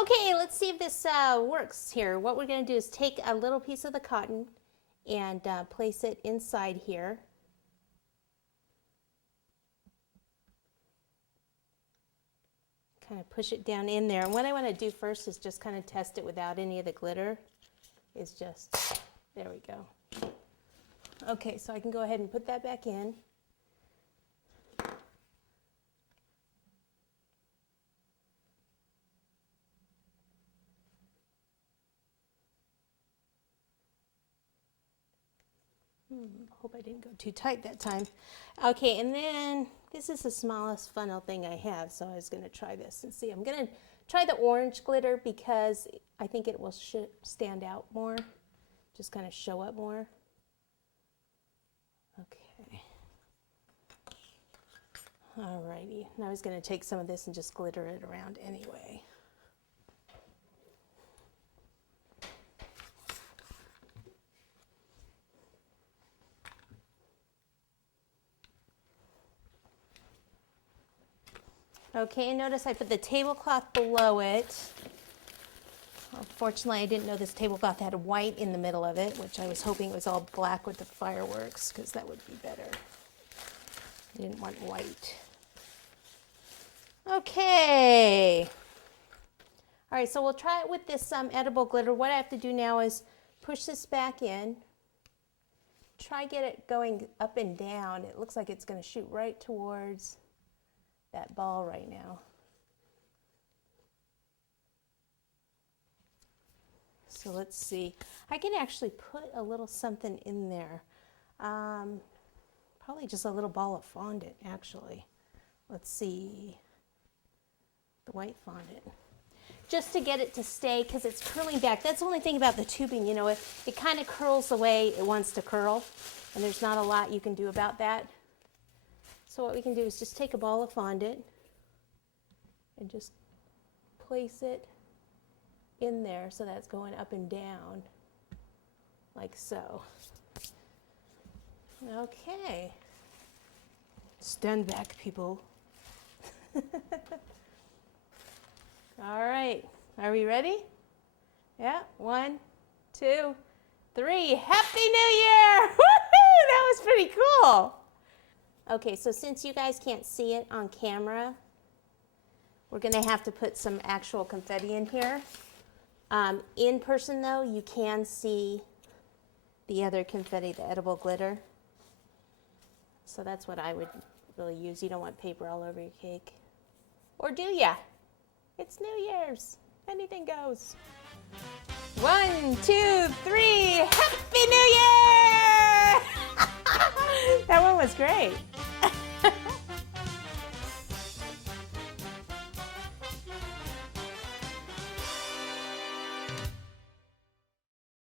Okay, let's see if this works here. What we're going to do is take a little piece of the cotton and place it inside here. Kind of push it down in there. And what I want to do first is just kind of test it without any of the glitter. Is just, there we go. Okay, so I can go ahead and put that back in. Hope I didn't go too tight that time. Okay, and then this is the smallest funnel thing I have, so I was going to try this and see. I'm going to try the orange glitter because I think it will stand out more, just kind of show up more. Okay. Alrighty, now I was going to take some of this and just glitter it around anyway. Okay, notice I put the tablecloth below it. Unfortunately, I didn't know this tablecloth had white in the middle of it, which I was hoping it was all black with the fireworks, because that would be better. I didn't want white. Okay. All right, so we'll try it with this edible glitter. What I have to do now is push this back in. Try get it going up and down. It looks like it's going to shoot right towards that ball right now. So let's see. I can actually put a little something in there. Probably just a little ball of fondant, actually. Let's see. The white fondant. Just to get it to stay, because it's curling back. That's the only thing about the tubing, you know, it kind of curls the way it wants to curl, and there's not a lot you can do about that. So what we can do is just take a ball of fondant and just place it in there so that's going up and down, like so. Okay. Stand back, people. All right, are we ready? Yeah, 1, 2, 3. Happy New Year! Woohoo! That was pretty cool. Okay, so since you guys can't see it on camera, we're going to have to put some actual confetti in here. In person, though, you can see the other confetti, the edible glitter. So that's what I would really use. You don't want paper all over your cake. Or do ya? It's New Year's. Anything goes. 1, 2, 3. Happy New Year! That one was great.